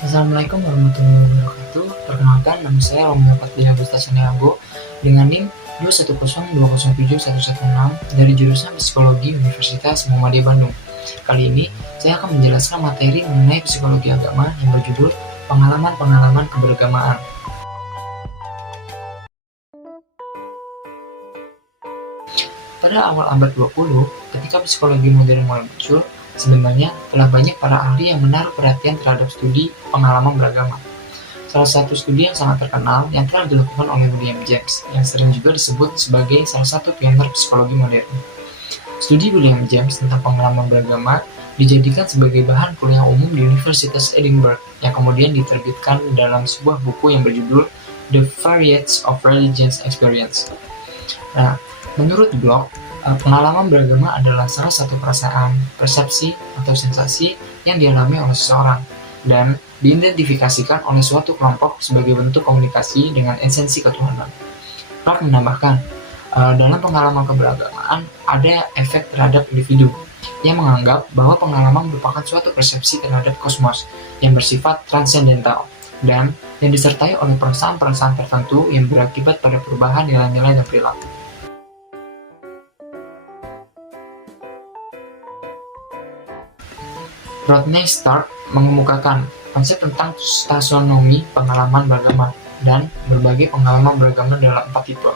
Assalamualaikum warahmatullahi wabarakatuh. Perkenalkan, nama saya Romeo Patria Agustasiago dengan NIM 210207116 dari jurusan Psikologi Universitas Muhammadiyah Bandung. Kali ini, saya akan menjelaskan materi mengenai psikologi agama yang berjudul Pengalaman-pengalaman Keberagamaan. Pada awal abad 20, ketika psikologi modern mulai muncul, sebenarnya telah banyak para ahli yang menaruh perhatian terhadap studi pengalaman beragama. Salah satu studi yang sangat terkenal yang telah dilakukan oleh William James, yang sering juga disebut sebagai salah satu pionir psikologi modern. Studi William James tentang pengalaman beragama dijadikan sebagai bahan kuliah umum di Universitas Edinburgh, yang kemudian diterbitkan dalam sebuah buku yang berjudul The Variety of Religious Experience. Nah, menurut blog, pengalaman beragama adalah salah satu perasaan, persepsi, atau sensasi yang dialami oleh seseorang dan diidentifikasikan oleh suatu kelompok sebagai bentuk komunikasi dengan esensi ketuhanan. Clark menambahkan, dalam pengalaman keberagamaan ada efek terhadap individu yang menganggap bahwa pengalaman merupakan suatu persepsi terhadap kosmos yang bersifat transendental dan yang disertai oleh perasaan-perasaan tertentu yang berakibat pada perubahan nilai-nilai dan perilaku. Rodney Stark mengemukakan konsep tentang taksonomi pengalaman beragama dan berbagai pengalaman beragama dalam 4 tipe.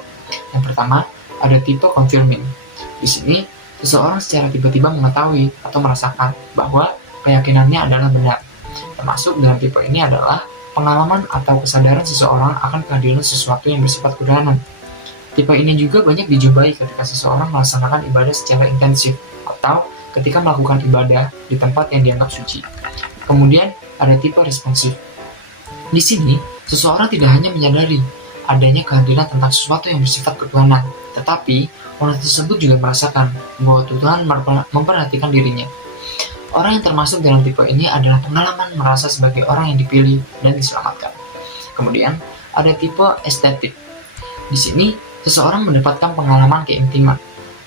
Yang pertama, ada tipe confirming. Di sini, seseorang secara tiba-tiba mengetahui atau merasakan bahwa keyakinannya adalah benar. Termasuk dalam tipe ini adalah pengalaman atau kesadaran seseorang akan keadilan sesuatu yang bersifat ketuhanan. Tipe ini juga banyak dijumpai ketika seseorang melaksanakan ibadah secara intensif atau ketika melakukan ibadah di tempat yang dianggap suci. Kemudian ada tipe responsif. Di sini, seseorang tidak hanya menyadari adanya kehadiran tentang sesuatu yang bersifat ketuhanan, tetapi orang tersebut juga merasakan bahwa Tuhan memperhatikan dirinya. Orang yang termasuk dalam tipe ini adalah pengalaman merasa sebagai orang yang dipilih dan diselamatkan. Kemudian ada tipe estetik. Di sini, seseorang mendapatkan pengalaman keintiman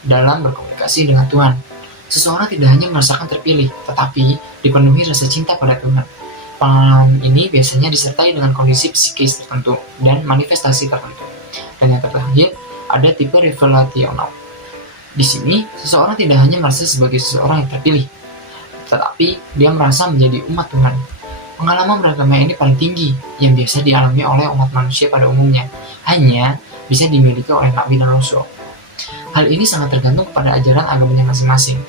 dalam berkomunikasi dengan Tuhan. Seseorang tidak hanya merasakan terpilih, tetapi dipenuhi rasa cinta pada Tuhan. Pengalaman ini biasanya disertai dengan kondisi psikis tertentu dan manifestasi tertentu. Dan yang terakhir, ada tipe revelational. Di sini, seseorang tidak hanya merasa sebagai seseorang yang terpilih, tetapi dia merasa menjadi umat Tuhan. Pengalaman beragama ini paling tinggi yang biasa dialami oleh umat manusia pada umumnya, hanya bisa dimiliki oleh nabi dan rasul. Hal ini sangat tergantung kepada ajaran agamanya masing-masing.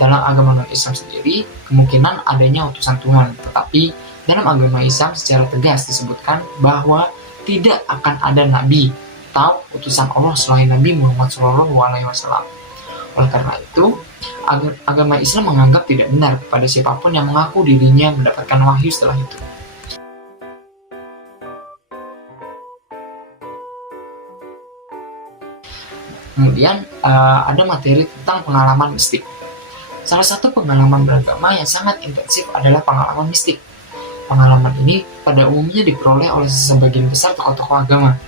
Dalam agama non-Islam sendiri, kemungkinan adanya utusan Tuhan, tetapi dalam agama Islam secara tegas disebutkan bahwa tidak akan ada nabi atau utusan Allah selain Nabi Muhammad SAW. Oleh karena itu, agama Islam menganggap tidak benar kepada siapapun yang mengaku dirinya mendapatkan wahyu setelah itu. Kemudian ada materi tentang pengalaman mistik. Salah satu pengalaman beragama yang sangat intensif adalah pengalaman mistik. Pengalaman ini pada umumnya diperoleh oleh sebagian besar tokoh-tokoh agama.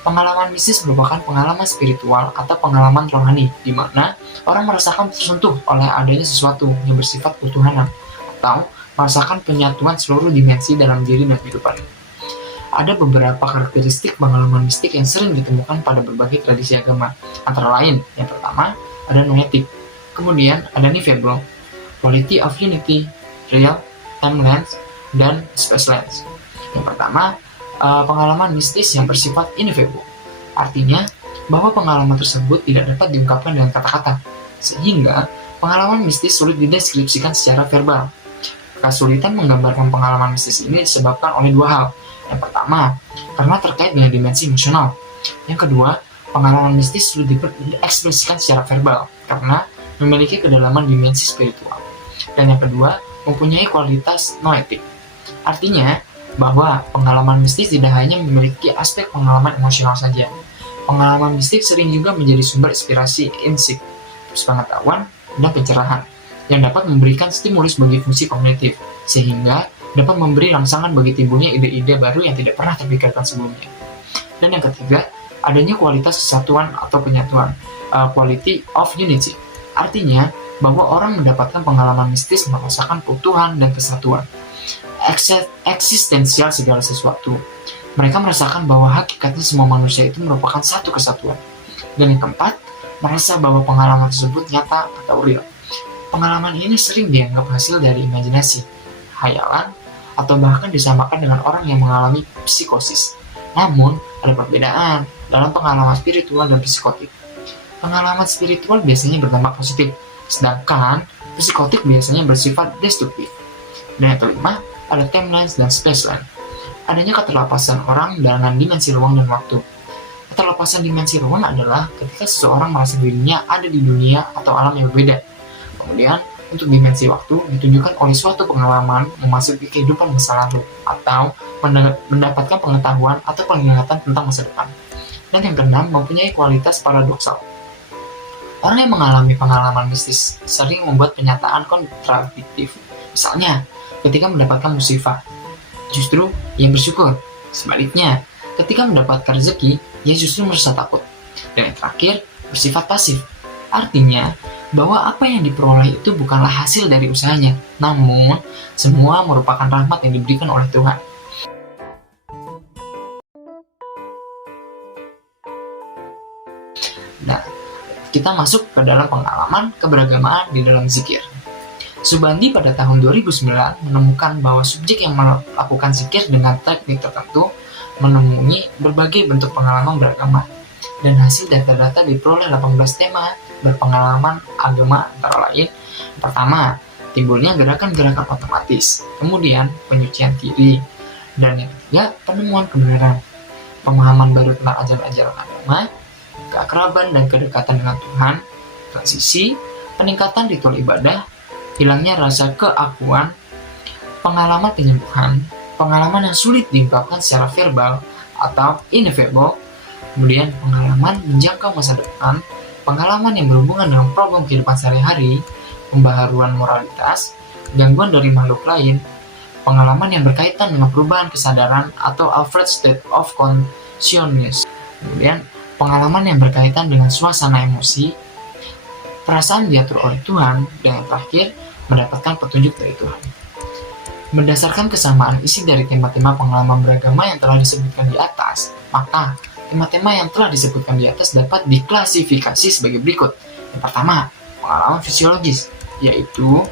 Pengalaman mistis merupakan pengalaman spiritual atau pengalaman rohani, di mana orang merasakan tersentuh oleh adanya sesuatu yang bersifat ketuhanan, atau merasakan penyatuan seluruh dimensi dalam diri dan kehidupan. Ada beberapa karakteristik pengalaman mistik yang sering ditemukan pada berbagai tradisi agama. Antara lain, yang pertama, ada noetic. Kemudian ada nifable, quality of unity, real, timeless, dan spaceless. Yang pertama, pengalaman mistis yang bersifat ineffable. Artinya, bahwa pengalaman tersebut tidak dapat diungkapkan dengan kata-kata, sehingga pengalaman mistis sulit dideskripsikan secara verbal. Kesulitan menggambarkan pengalaman mistis ini disebabkan oleh dua hal. Yang pertama, karena terkait dengan dimensi emosional. Yang kedua, pengalaman mistis sulit diekspresikan secara verbal, karena memiliki kedalaman dimensi spiritual. Dan yang kedua, mempunyai kualitas noetik. Artinya, bahwa pengalaman mistis tidak hanya memiliki aspek pengalaman emosional saja. Pengalaman mistik sering juga menjadi sumber inspirasi, insight, pengetahuan, dan pencerahan, yang dapat memberikan stimulus bagi fungsi kognitif, sehingga dapat memberi rangsangan bagi timbulnya ide-ide baru yang tidak pernah terpikirkan sebelumnya. Dan yang ketiga, adanya kualitas kesatuan atau penyatuan, quality of unity. Artinya, bahwa orang mendapatkan pengalaman mistis merasakan keutuhan dan kesatuan. eksistensial segala sesuatu. Mereka merasakan bahwa hakikatnya semua manusia itu merupakan satu kesatuan. Dan yang keempat, merasa bahwa pengalaman tersebut nyata atau real. Pengalaman ini sering dianggap hasil dari imajinasi, hayalan, atau bahkan disamakan dengan orang yang mengalami psikosis. Namun, ada perbedaan dalam pengalaman spiritual dan psikotik. Pengalaman spiritual biasanya berdampak positif, sedangkan psikotik biasanya bersifat destruktif. Dan yang kelima, ada timelines dan spaceline. Adanya keterlepasan orang dengan dimensi ruang dan waktu. Keterlepasan dimensi ruang adalah ketika seseorang merasa dirinya ada di dunia atau alam yang berbeda. Kemudian, untuk dimensi waktu ditunjukkan oleh suatu pengalaman memasuki kehidupan masa lalu atau mendapatkan pengetahuan atau penglihatan tentang masa depan. Dan yang keenam, mempunyai kualitas paradoksal. Orang yang mengalami pengalaman mistis sering membuat pernyataan kontradiktif. Misalnya, ketika mendapatkan musibah, justru ia bersyukur. Sebaliknya, ketika mendapatkan rezeki, ia justru merasa takut. Dan yang terakhir, bersifat pasif. Artinya, bahwa apa yang diperoleh itu bukanlah hasil dari usahanya, namun semua merupakan rahmat yang diberikan oleh Tuhan. Nah, kita masuk ke dalam pengalaman keberagamaan di dalam zikir. Subandi pada tahun 2009 menemukan bahwa subjek yang melakukan zikir dengan teknik tertentu menemui berbagai bentuk pengalaman beragama. Dan hasil data-data diperoleh 18 tema berpengalaman agama antara lain. Pertama, timbulnya gerakan-gerakan otomatis. Kemudian, penyucian diri. Dan yang ketiga, penemuan kebenaran. Pemahaman baru tentang ajaran-ajaran agama, keakraban dan kedekatan dengan Tuhan, transisi, peningkatan ritual ibadah, hilangnya rasa keakuan, pengalaman penyembuhan, pengalaman yang sulit diungkapkan secara verbal atau ineffable, kemudian pengalaman menjangkau masa depan, pengalaman yang berhubungan dengan problem kehidupan sehari-hari, pembaharuan moralitas, gangguan dari makhluk lain, pengalaman yang berkaitan dengan perubahan kesadaran atau altered state of consciousness, kemudian pengalaman yang berkaitan dengan suasana emosi, perasaan diatur oleh Tuhan, dan yang terakhir, mendapatkan petunjuk dari Tuhan. Berdasarkan kesamaan isi dari tema-tema pengalaman beragama yang telah disebutkan di atas, maka tema-tema yang telah disebutkan di atas dapat diklasifikasi sebagai berikut. Yang pertama, pengalaman fisiologis, yaitu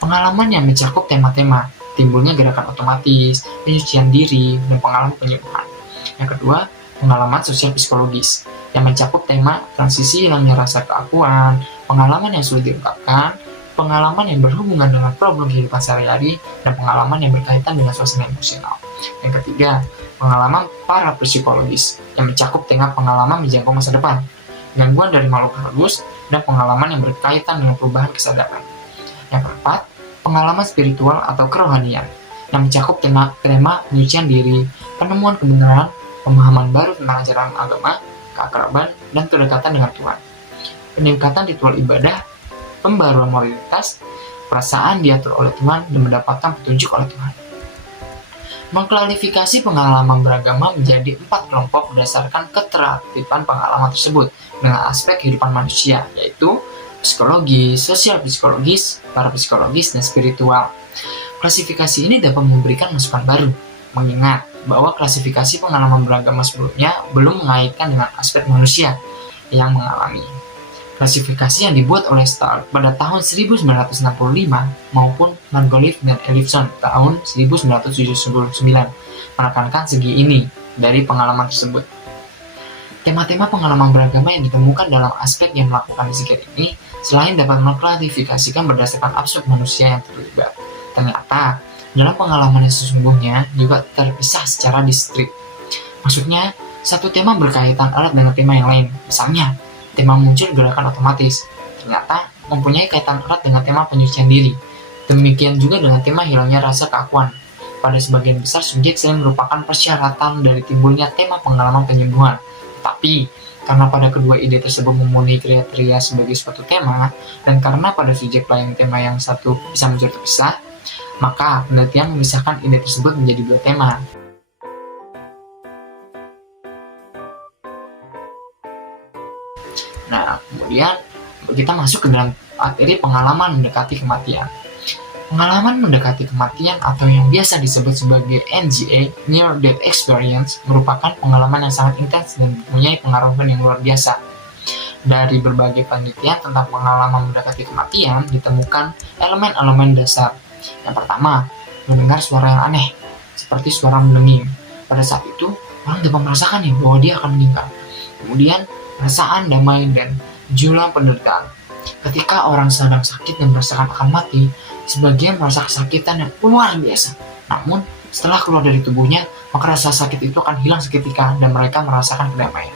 pengalaman yang mencakup tema-tema timbulnya gerakan otomatis, penyucian diri, dan pengalaman penyembuhan. Yang kedua, pengalaman sosial psikologis, yang mencakup tema transisi hilangnya rasa keakuan, pengalaman yang sulit diungkapkan, pengalaman yang berhubungan dengan problem kehidupan sehari-hari, dan pengalaman yang berkaitan dengan suasana emosional. Yang ketiga, pengalaman parapsikologis, yang mencakup tema pengalaman menjangkau masa depan, gangguan dari makhluk halus, dan pengalaman yang berkaitan dengan perubahan kesadaran. Yang keempat, pengalaman spiritual atau kerohanian, yang mencakup tema penyucian diri, penemuan kebenaran, pemahaman baru tentang ajaran agama, keakraban, dan kedekatan dengan Tuhan. Peningkatan ritual ibadah, pembaruan moralitas, perasaan diatur oleh Tuhan, dan mendapatkan petunjuk oleh Tuhan. Mengklarifikasi pengalaman beragama menjadi 4 kelompok berdasarkan ketertiban pengalaman tersebut dengan aspek kehidupan manusia, yaitu psikologis, sosial psikologis, parapsikologis, dan spiritual. Klasifikasi ini dapat memberikan masukan baru, mengingat bahwa klasifikasi pengalaman beragama sebelumnya belum mengaitkan dengan aspek manusia yang mengalami. Klasifikasi yang dibuat oleh Stark pada tahun 1965 maupun Margolith dan Ellison tahun 1979 menekankan segi ini dari pengalaman tersebut. Tema-tema pengalaman beragama yang ditemukan dalam aspek yang melakukan zikir ini selain dapat mengklasifikasikan berdasarkan aspek manusia yang terlibat, ternyata dalam pengalaman yang sesungguhnya juga terpisah secara distrik. Maksudnya, satu tema berkaitan erat dengan tema yang lain. Misalnya, tema muncul gerakan otomatis, ternyata mempunyai kaitan erat dengan tema penyucian diri. Demikian juga dengan tema hilangnya rasa keakuan. Pada sebagian besar subjek sering merupakan persyaratan dari timbulnya tema pengalaman penyembuhan. Tapi, karena pada kedua ide tersebut memenuhi kriteria sebagai suatu tema, dan karena pada subjek lain tema yang satu bisa muncul terpisah, maka penelitian memisahkan ide tersebut menjadi 2 tema. Nah, kemudian kita masuk ke dalam materi pengalaman mendekati kematian. Pengalaman mendekati kematian atau yang biasa disebut sebagai NGA, Near Death Experience, merupakan pengalaman yang sangat intens dan mempunyai pengaruh yang luar biasa. Dari berbagai penelitian tentang pengalaman mendekati kematian, ditemukan elemen-elemen dasar. Yang pertama, mendengar suara yang aneh, seperti suara mendenging. Pada saat itu, orang dapat merasakan bahwa dia akan meninggal. Kemudian, perasaan damai dan jurang penderitaan. Ketika orang sedang sakit dan merasakan akan mati, sebagian merasa kesakitan yang luar biasa. Namun, setelah keluar dari tubuhnya, maka rasa sakit itu akan hilang seketika dan mereka merasakan kedamaian.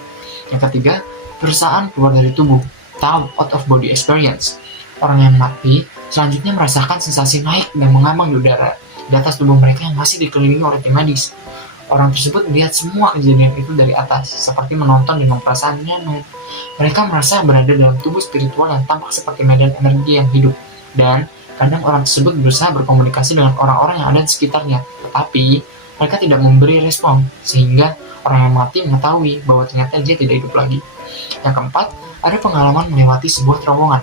Yang ketiga, perasaan keluar dari tubuh, atau out of body experience. Orang yang mati selanjutnya merasakan sensasi naik dan mengambang di udara di atas tubuh mereka yang masih dikelilingi oleh tim medis. Orang tersebut melihat semua kejadian itu dari atas, seperti menonton dengan perasaan nyaman. Mereka merasa berada dalam tubuh spiritual yang tampak seperti medan energi yang hidup, dan kadang orang tersebut berusaha berkomunikasi dengan orang-orang yang ada di sekitarnya, tetapi mereka tidak memberi respon, sehingga orang yang mati mengetahui bahwa ternyata dia tidak hidup lagi. Yang keempat, ada pengalaman melewati sebuah terowongan.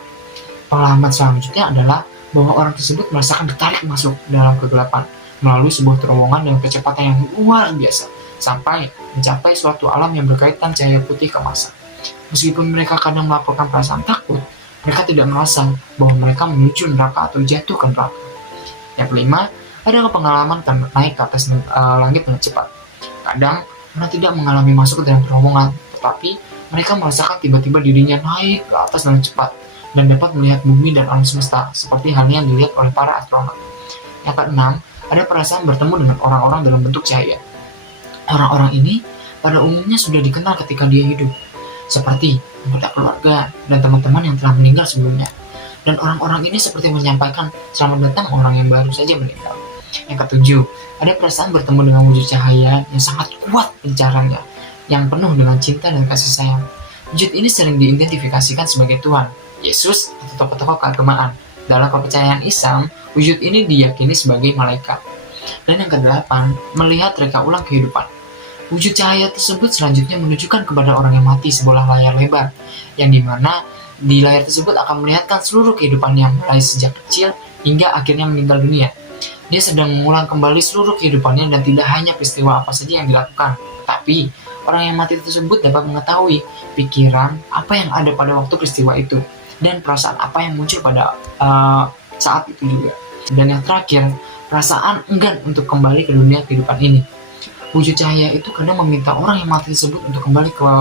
Pengalaman selanjutnya adalah bahwa orang tersebut merasakan ditarik masuk dalam kegelapan melalui sebuah terowongan dengan kecepatan yang luar biasa, sampai mencapai suatu alam yang berkaitan cahaya putih keemasan. Meskipun mereka kadang melaporkan perasaan takut, mereka tidak merasa bahwa mereka menuju neraka atau jatuh ke neraka. Yang kelima, ada pengalaman naik ke atas langit dengan cepat. Kadang, orang tidak mengalami masuk ke dalam terowongan, tetapi mereka merasakan tiba-tiba dirinya naik ke atas dengan cepat dan dapat melihat bumi dan alam semesta, seperti halnya yang dilihat oleh para astronot. Yang keenam, ada perasaan bertemu dengan orang-orang dalam bentuk cahaya. Orang-orang ini pada umumnya sudah dikenal ketika dia hidup, seperti anggota keluarga dan teman-teman yang telah meninggal sebelumnya. Dan orang-orang ini seperti menyampaikan selamat datang orang yang baru saja meninggal. Yang ketujuh, ada perasaan bertemu dengan wujud cahaya yang sangat kuat pancarannya, yang penuh dengan cinta dan kasih sayang. Wujud ini sering diidentifikasikan sebagai Tuhan, Yesus, atau tokoh-tokoh keagamaan. Dalam kepercayaan Islam, wujud ini diyakini sebagai malaikat. Dan yang kedelapan, melihat reka ulang kehidupan. Wujud cahaya tersebut selanjutnya menunjukkan kepada orang yang mati sebuah layar lebar, yang dimana di layar tersebut akan melihatkan seluruh kehidupannya mulai sejak kecil hingga akhirnya meninggal dunia. Dia sedang mengulang kembali seluruh kehidupannya dan tidak hanya peristiwa apa saja yang dilakukan, tetapi orang yang mati tersebut dapat mengetahui pikiran apa yang ada pada waktu peristiwa itu dan perasaan apa yang muncul pada saat itu juga. Dan yang terakhir, perasaan enggan untuk kembali ke dunia kehidupan ini. Wujud cahaya itu kadang meminta orang yang mati tersebut untuk kembali ke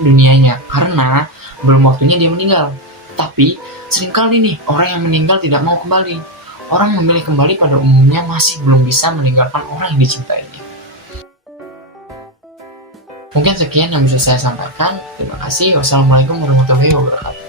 dunianya karena belum waktunya dia meninggal. Tapi seringkali nih orang yang meninggal tidak mau kembali. Orang memilih kembali pada umumnya masih belum bisa meninggalkan orang yang dicintainya. Mungkin sekian yang bisa saya sampaikan. Terima kasih. Wassalamualaikum warahmatullahi wabarakatuh.